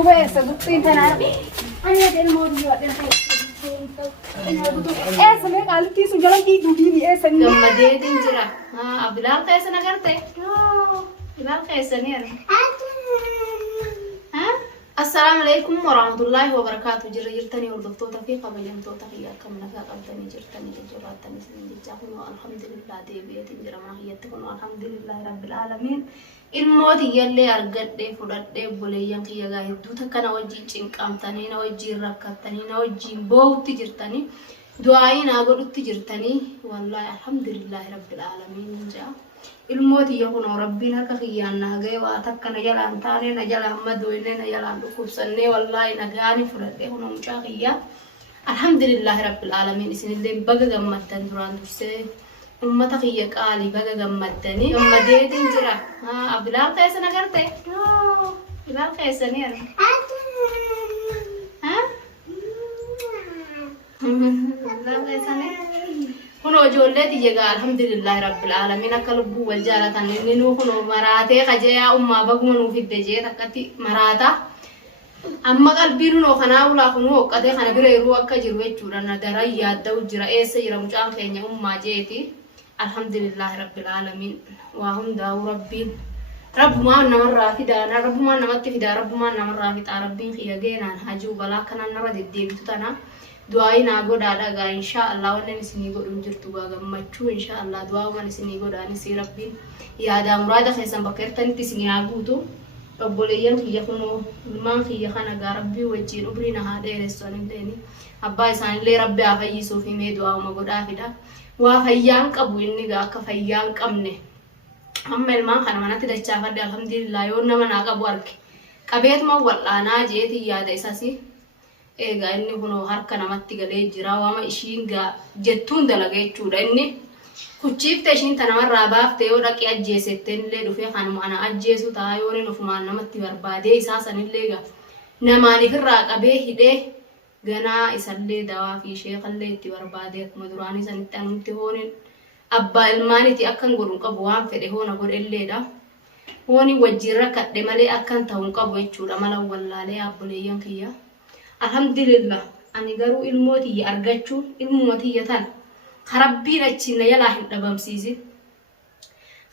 بس بطين تنعرف أنا هذا الموضوع إيه سمعك قالتي سجلتي دودي إيه سمعك لما ديت انجرا بلال كيس نغرتي بلال كيس نير السلام عليكم ورحمة الله وبركاته جرتني وردفتوتا في قبل يوم توتا خيار كم نفاق قبتني جرتني جراتني سنين جاكم والحمد لله دي بيت جرا ما هي تكون والحمد لله رب العالمين الموت يلي أرجع ده فرد ده بوليان كي يجاه دوتا كنا وجين چنكام تاني نا وجين ركاب تاني نا وجين بوت تجرتني دعائي ناقول تجرتني والله الحمد لله رب العالمين جا الموت يكون ربنا كخيان نهجي واتك نجلا تاني نجلا محمد وين نجلا لكوب سنة والله نجاني فرد ده هنا مشاقيا الحمد لله رب العالمين إسن اللي بقى جمّتن دران درسه أمتك هي قالي بقى جمّتني أم ديت إنجرا بلال كيس نغرتي بلال كيس نير بلال كيس نير هنو جولتي يجا الحمد لله رب العالمين كلبو والجارة نينو هنو مراتي خجيا أمّا بقومنو في الدجاج تكتي مراتا أما قلبي نو خنا ولا خنو قدي خنا بيري روح كجير وجورنا دريا دوجرا إيش يرى مجان خيني أمّا جيتي الحمد لله رب العالمين وهم داو ربي رب ما نمر في دانا رب ما نمت في دا رب ما نمر في ربين خيجينا هجو بلا كنا نرد الدين تنا دعائنا قد على إن شاء الله ولا نسني قد نجرتوا جم ماتشو إن شاء الله دعاء ما نسني قد أنا سي ربي يا دا مراد خيسان بكرتني تسني عبودو ربوليان في يخونو ما في يخانا ربي وجين أبرينا هذا رسول ديني أبا إنسان اللي ربي أفيسو في ميدوا وما قد أفيدا وفيان كابو إني جاك فيان كمنه أما المان خنا منا تدشافة الحمد لله يونا منا كبوارك كبيت ما ولا أنا جيت يا ده إساسي إيه إني هنو هارك نمت تقلي جرا وما إشين جا جتون دلقي تشودا إني كتشيف تشين تنامر رابع تيو دك أجيستين ليه دفع خانم أنا أجيسو تايوني نفمان نمت تبربادي إساسا نللي جا نماني في الرقبة هده جنا إسالي دوا في شيء خلّي تبربادي كمدراني سنتانم تهونين أبا الماني تي أكن قرون كبوان فده هونا قر اللي دا هوني وجيرة كده مالي أكن تهون كبوي تشودا مالا ولا ليه أبوليان كيا الحمد لله أنا قرو الموتي أرجعشو الموتي يتان خربي رجينا يلا هند بمسيزي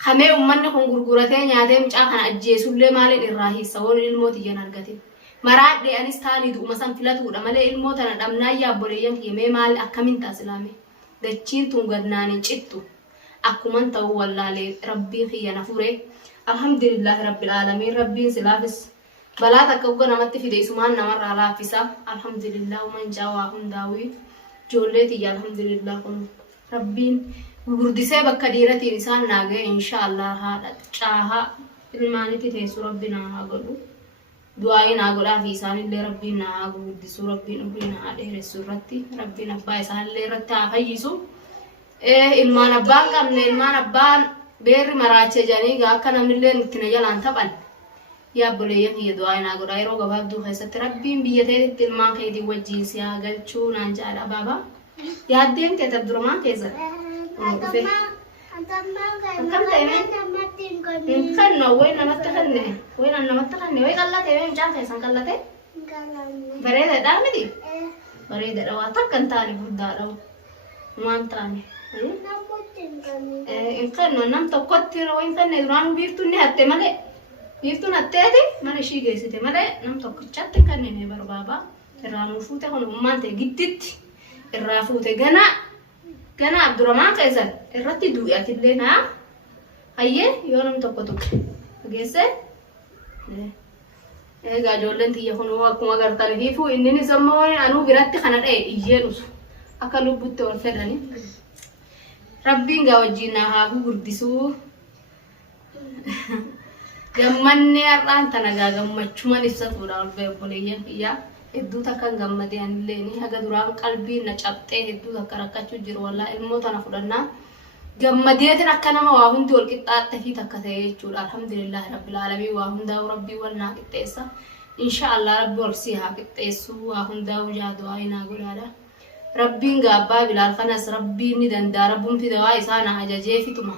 خمي أمنا كون غرغرتين يادم جاكنا أجيسو اللي مالين الراهي سوون الموتي ينرجتي مراد دي أنستاني دو مثلا فلاتو دمالي الموت أنا دمنا يا بوليان كي مي مال أكمن تاسلامي دچين تونغدناني چتو أكمن تو والله لي ربي خي نفوري الحمد لله رب العالمين ربي سلافس بلا تكوغا نمت في دي سمان نمر على فيسا الحمد لله ومن جاوا داوي جولتي يا الحمد لله كن ربين وردسه بكديرتي انسان ناغي ان شاء الله هذا چاها المانتي تيسو ربنا هاغلو دعائنا غدا في سان اللي ربنا غودي سو ربنا بينا عليه سورتي ربنا باي سان اللي رتا فيسو المان ابان كن المان ابان بير مراچه جاني غا كن من اللي نتنجلان تبن يا بولي يا دعائنا غدا يرو غبا دو خيست ربين بيته المان كيدي وجين سيا غلچو نانجال بابا يا دين تتدرما كيزر خلنا وين نمت خلنا وين نمت خلنا وين قلت وين جاك يسان قلت بريدة دامدي بريدة لو أتكن تاني بدارو ما تاني إن خلنا نم تقطر وين خلنا دران بيفتوني هتة ملء بيفتون هتة دي ما نشيء جيسة ملء نم تقطعت كنني نبر بابا الرانو فوته هون ما تجدت الرافوته جنا عبد الرحمن كيسان الرتي دويا تبلينا أيه يوم تقطك جيسة إيه قاجولن تيجي هون وكما قرطان هيفو إنني نسمعه أنو برات خناد يجينوس أكلوا بتوع الفرني ربين جاوجينا هاكو بردسو جمّني أران تناجا جمّشوما نفسه تورال بيبوليان يا هدو تكان جمّدي أن ليني هذا درام قلبي نجابته هدو تكركتشو جير والله الموت أنا فلنا جمّدي تناكنا ما وهم دول كتات تفي تكتيه جور الحمد لله رب العالمين وهم داو ربي والنا كتيسا إن شاء الله ربي ورسيها كتيسو وهم داو جادو أينا قولالا ربي نجابا بلال خناس ربي ندن داربهم في دواء إسانا حاجة في تما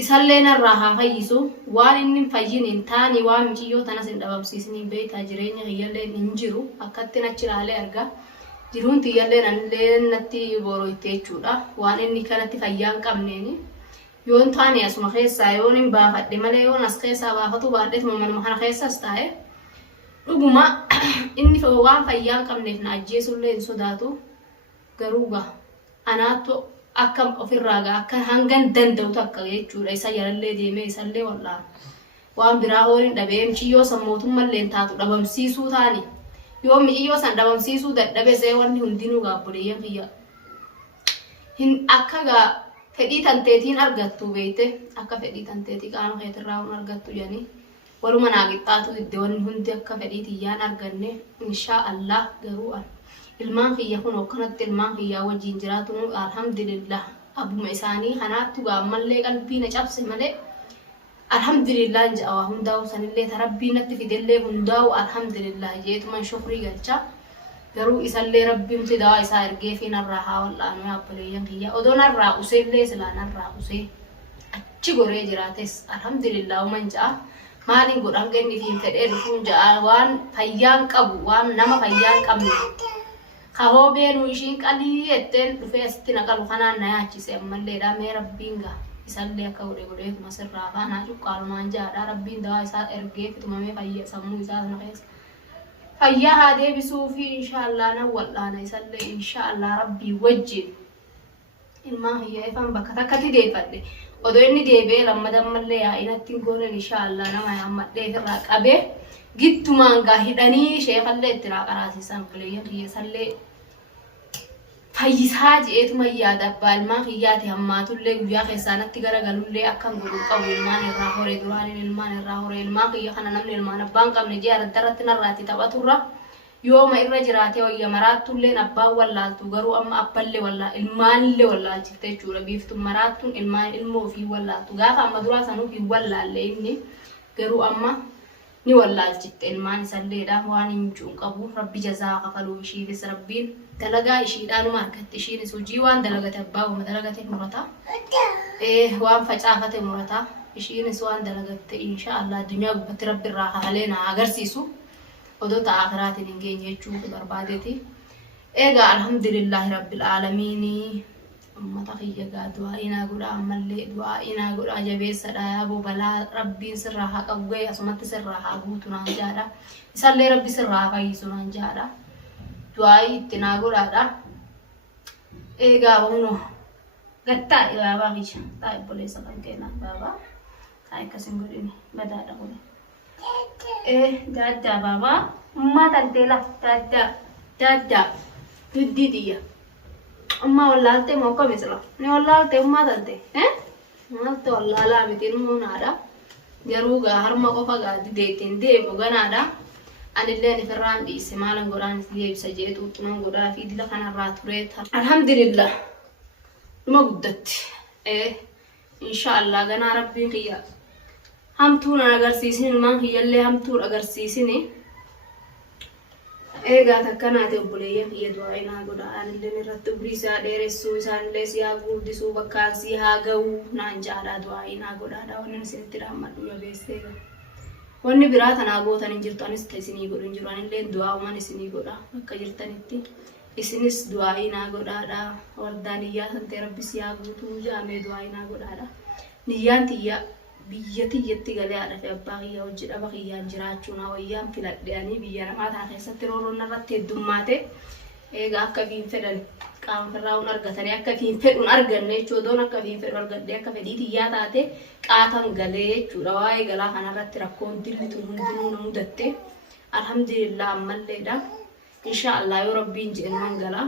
isalleen irraa fayyisu waan inni fayyin hin taane waan michiyyoo tanas hin dhabamsiisni beeta jireenya hiyyalleen hin jiru akkatti achi ilaalee arga jiruun tiyyalleen anillee natti borooyte jechuudha waan inni kanatti fayyaa hin qabneeni yoon taane asuma keessaa yoon hin baafadhe malee yoon as keessaa baafatu baadheet manuma kana keessas taa'e dhuguma inni waan fayyaa hin qabneef na ajjeesullee hin sodaatu garuu anaattu akka ofirraa akka hangan danda'u takka jechuudha isa yalallee deemee isallee wallaan waan biraa hooriin dhabee michiyyoo san mootummallee taatu dhabamsiisuu taani yoo michiyyoo san dhabamsiisuu dadhabe see wanni hundinuu gaabboleeyyan kiyya hin akka fedhii tanteetiin argattu beekte akka fedhii tanteetii qaama keetirraa hun argattu jedhanii waluma naa qixxaatu iddoo wanni hundi akka fedhii tiyyaan arganne inshaa Allah garuu ilmaan kiyya kun akkanatti ilmaan kiyyaa wajjin jiraatu alhamdulillah abuma isaanii kanaattu gaammallee qalbii na cabse malee alhamdulillah ja'a hundaa'u sanillee tarabbii natti fidellee hundaa'u alhamdulillah jeetuman shukrii galcha garuu isallee rabbiin fidaa isaa ergee fi narraa haa wal'aanu yaabboleeyyan kiyya odoo narraa useellee silaa narraa usee achi goree jiraates alhamdulillah uman ja'a maaliin godhan kenni fi fedhee dhufuun ja'a waan fayyaan qabu waan nama fayyaan qabne kahoobeen ishiin qalii etteen dhufee asitti naqalu kanaan na yaachise ammalleedha mee rabbiin isallee akka godheetuma sirraa faanaa cuqqaalumaan jaadha rabbiin dawaa isaa ergee fitumamee fayya sammuu isaa sana keessa fayyaa haa deebisuu fi inshaallah nan wal'aana isallee inshaallah rabbii wajjin ilmaan kiyya ifan bakka takkatti deeffadhe odoo inni deebi'ee lammadammallee yaa'inatti goonen inshaallah nama yaammadhee irraa qabee gittumaan hidhanii sheekallee itti raaqaraasisan bileeyyan kiyyasallee fayyisaa je'eetuma yaada abbaa ilmaan kiyyaati hammaatullee guyyaa keessaanatti garagalullee akkan godhuu qabu ilmaan irraa horee duraanin ilmaan irraa horee ilmaan kiyya kana namni ilmaan abbaan qabne ji'a addarratti narraatti taphaturra yooma irra jiraatee wayya maraattuulleen abbaan wallaaltu garuu amma abballee ilmaanillee wallaalchifte jechuudha biiftuun maraattuun ilmoo ofii wallaaltu gaafa amma duraa sanuu fi wallaallee inni garuu amma ni wallaalchitte ilmaan isalleedha waan hin cuun qabu rabbi jazaa kafaluu ishiifis rabbiin dalagaa ishiidhaanuma argatte ishiinis hojii waan dalagate abbaa uma dalagate murata waan facaafate murata ishiinis waan dalagatte inshaallah addunyaa gubbatti rabbi irraa kafalee na agarsiisu odoo ta'a akiraatiin hin geenye jechuun barbaadeeti eegaa alhamdulillahi rabbil aalamiinii ummata kiyya gaa du'aa'inaa godha ammallee du'aa'inaa godha jabeessadha yaaboo balaa rabbiin sirraa haa qabu ga'e asumatti sirraa haa guutu naan jaadha isallee rabbi sirraa haa fayyisu naan jaadha du'aa'ii itti naa godhaadha eegaa hunoo gattaa ilaabaa kiyya taa obboleessa kan keenaa baabaa taa akkasin godhini badaadha kuni daaddaa baabaa ummaa talteela daaddaa duddii xiyya amma wallaalte moo komisla ni wallaalte ummaa talte maaltu wallaalaa mitiin muunaadha garuu harma qofa deetiin deebu ganaadha anillee ifirraan dhiise maalan godhaan deebisa jee xuuxuman godhaa fi dila kanarraa turee alhamdulillah dhuma guddatti inshaallah ganaa rabbiin kiyya hamtuun agarsiisin ilmaan kiyyallee hamtuun agarsiisini eegaa takkanaate obboleeyyan kiyya du'aa'inaa godha anillee irratti ubrii isaa dheeressuu isaanillee siyaa guddisuu bakkaan si haa ga'uu naan jaadhaa du'aa'inaa godhaadha wanni isinitti dhaammadhu jabeessee wanni biraa tanaa gootan hin jirtu anis isinii godhu hin jiru anillee du'aa'uman isinii godha akka jirtanitti isinis du'aa'inaa godhaadha waldaan niyyaa santee rabbi siyaa guutuu jaamee du'aa'inaa godhaadha niyyaan tiyya biyya tiyyatti galee haadha fi abbaa kiyya hojii dhaba kiyyaan jiraachuun hawayyaan filadheanii biyya namaa tana keessatti rooroon irratti heddummaate eegaa akka fiin fedhan qaama firraa hun argatanii akka fiin fedhuun arganne jechuudha odoon akka fiin fedhu argadhee akka fedhii tiyyaa taate qaatan galee jechuudha waa'ee galaa kanarratti rakkoon dillituun hundinuu na mudatte alhamdulillah ammalleedha inshaallah yoo rabbiin je'e man galaa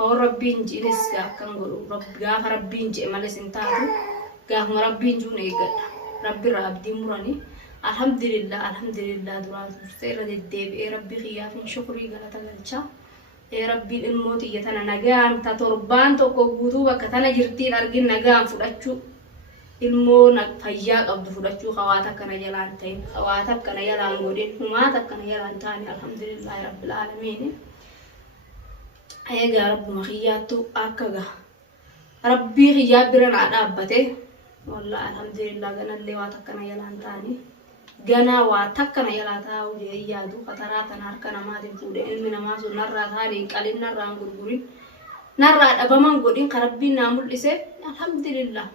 yoo rabbiin je'es akkan godhu gaafa rabbiin je'e males hin taatu gaafuma rabbiin juun eeggadha rabbi raabdii murani alhamdulillah duraan turte irra deddeebi'ee rabbi kiyyaafin shukrii galata galcha rabbiin ilmoo tiyya tana nagaan ta torbaan tokko guutuu bakka tana jirtiin argin nagaan fudhachuu ilmoo fayyaa qabdu fudhachuu hawaata akkana jalaan ta'in hawaata akkana jalaan godhin humaata akkana jalaan ta'ani alhamdulillah rabbil aalamiin eegaa rabbuma kiyyaattu akka rabbii kiyyaa bira naa dhaabbate والله الحمد لله جنا اللي واتكنا يلان تاني جنا واتكنا يلان تاو يادو خطرات ناركنا ما تنفوده إلمنا ما سو نرى ثاني قالين نرى غرغرين نرى أبمان قدين قربين نامل إسه الحمد لله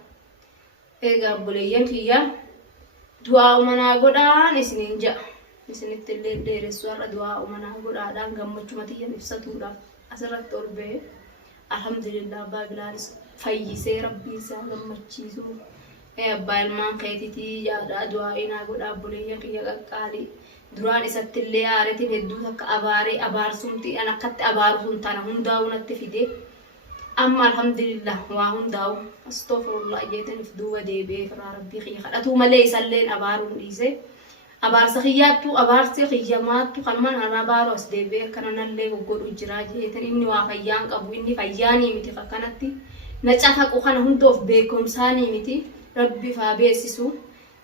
إيجا بوليان كيا دعاء منا قدان إسنين جا إسنين تلين دير السوار دعاء منا قدان غمّت متيا نفساتورا أسرت تربه الحمد لله باقلانس فيسي ربي سا غمّت شيسو أبال ما خيتي يا دعائنا قدان بوليان كيا قالي دران إسات اللي عارتين هدو تك أبار سمتي أنا كت أبار سمتانا هم داونا تفيدي أما الحمد لله وهم داو أستغفر الله جيتني في دوا ديبي فرا ربي خيخ أتو ملي سلين أبارون ليسي أبار سخيات تو أبار سخيامات تو كمان أنا باروس ديبي كنا نللي وقول إجراج جيتني إني وافيان كابو إني فياني متي فكانتي نجاتك وخنا هم توف بيكم ساني متي ربي فابيسسو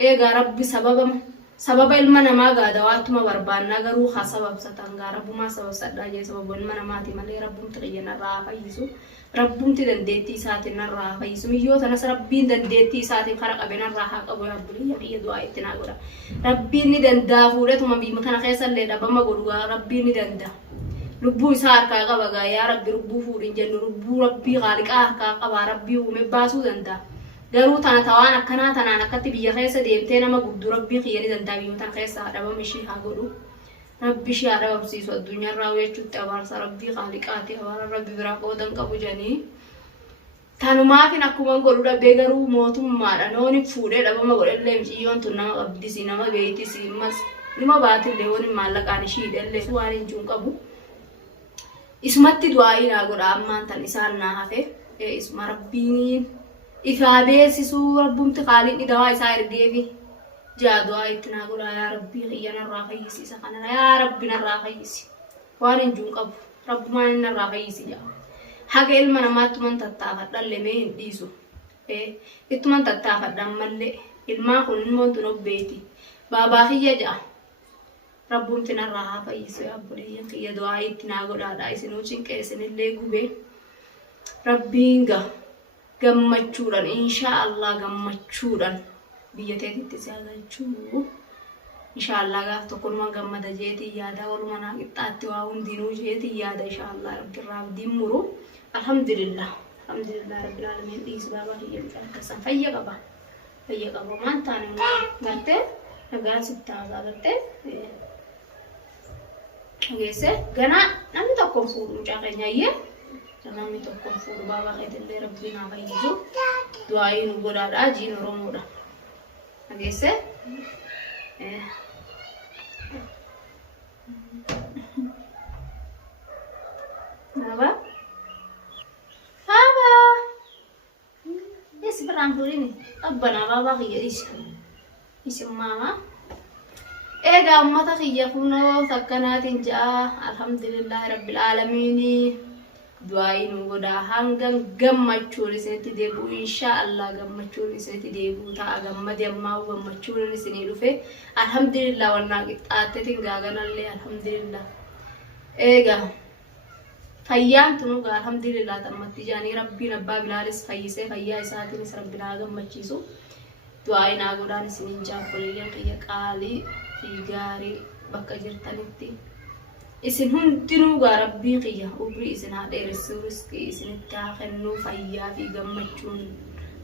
إيجا ربي سبب المنا ما قاعد واتما بربانا غرو خسبب ستانغا ربما سبب سداجي سبب المنا ماتي ملي ربم تغينا رافا يسو ربم تدندتي ساتنا رافا يسو ميو تنس ربين دندتي ساتن خرق ابنا راها قبو يبلي يقي دعاء تناغرا ربي ندندا فورتما بي مكان خيسل لدا بما غدوا ربي ندندا لبو سار كا قبا يا ربي ربو فورين جن ربي خالق كا قبا ربي ومباسو دندا garuu tana tawaan akkana tanaan akkatti biyya keessa deemtee nama guddu rabbii khiyyani danda'a biyyuutan keessa adaba mishii haa godhu rabbi shii adaba bsiisu addunyaarraa weechuutti abaarsa rabbii khaaliqaati abaara rabbi biraa qoodan qabu janii tanumaafin akkuma godhu dhabbee garuu mootummaadha nooni fuudhee dhabama godhellee miciyyoon tun nama qabdisi nama beeytisi mas nima baatillee wani maallaqaan ishiidhellee waan hin juun qabu isumatti du'aayii naa godha ammaan tan isaan naa hafe isuma rabbiin إفاديسي ربهم تقالين إدواء سائر ديفي جادوا إتنا قولا يا ربي خيانا الراخيسي سخانا يا ربنا الراخيسي وارن جون قبو رب ما إن الراخيسي جاو حقا إلمنا ما تمن تتافت للمين ديسو إتمن تتافت دمالي إلما خلن مون تنوب بيتي بابا خيا جا ربهم تنا الراخيسي يا بولي خيا دواء إتنا قولا دايسنو چنكيسن اللي قبي ربينغا gammachuudhaan inshaallah gammachuudhaan biyya teetitti jaalachuu inshaallah gaaf tokkuma gammada jeeti yaada waluma naa qixxaatti waa hundinuu jeeti yaada inshaallah rabbirraa abdiin muru alhamdulillah rabbil aalamiin dhiis baaba kiyya midhaan fayya qaba maan taane gartee nagaan sitti haasaabattee geesse ganaa namni tokkoon fuudhu mucaa keenyaayyee namni tokkoon fuudhu baaba keetillee rabbiin haa fayyisu du'aayi nu godhaadha jiin oromoodha dhageesse Baba yes biraan fuudhini qabbanaa baabaa kiyya isin maama eegaa ummata kiyya kunoo takkanaatiin ja'a alhamdulillahi rabbil aalamiini du'aayi nu godhaa hangan gammachuun isinitti deebi'u inshaallah gammachuun isinitti deebi'u ta'a gammade ammaa gammachuun isinii dhufe alhamdulillah wannaa qixxaatteetiin gaaganallee alhamdulillah eegaa fayyaan tunugaa alhamdulillah tammatti jaanii rabbiin abbaa bilaalis fayyisee fayyaa isaatiinis rabbi naa gammachiisu du'aayi naa godhaan isiniin jaabboleeyyan kiyya qaalii fi gaarii bakka jirtanitti isin hundinuu gaa rabbii kiyya umrii isin haa dheeressuu riskii isinitti haa kennuu fayyaa fi gammachuun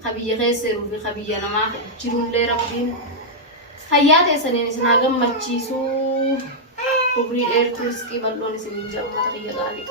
kabiyya keesseruu fi kabiyya namaa jirullee rabbiin fayyaa teessaniin isin haa gammachiisuu umrii dheertuu riskii bal'oon isiniin jaa ummata kiyya qaalii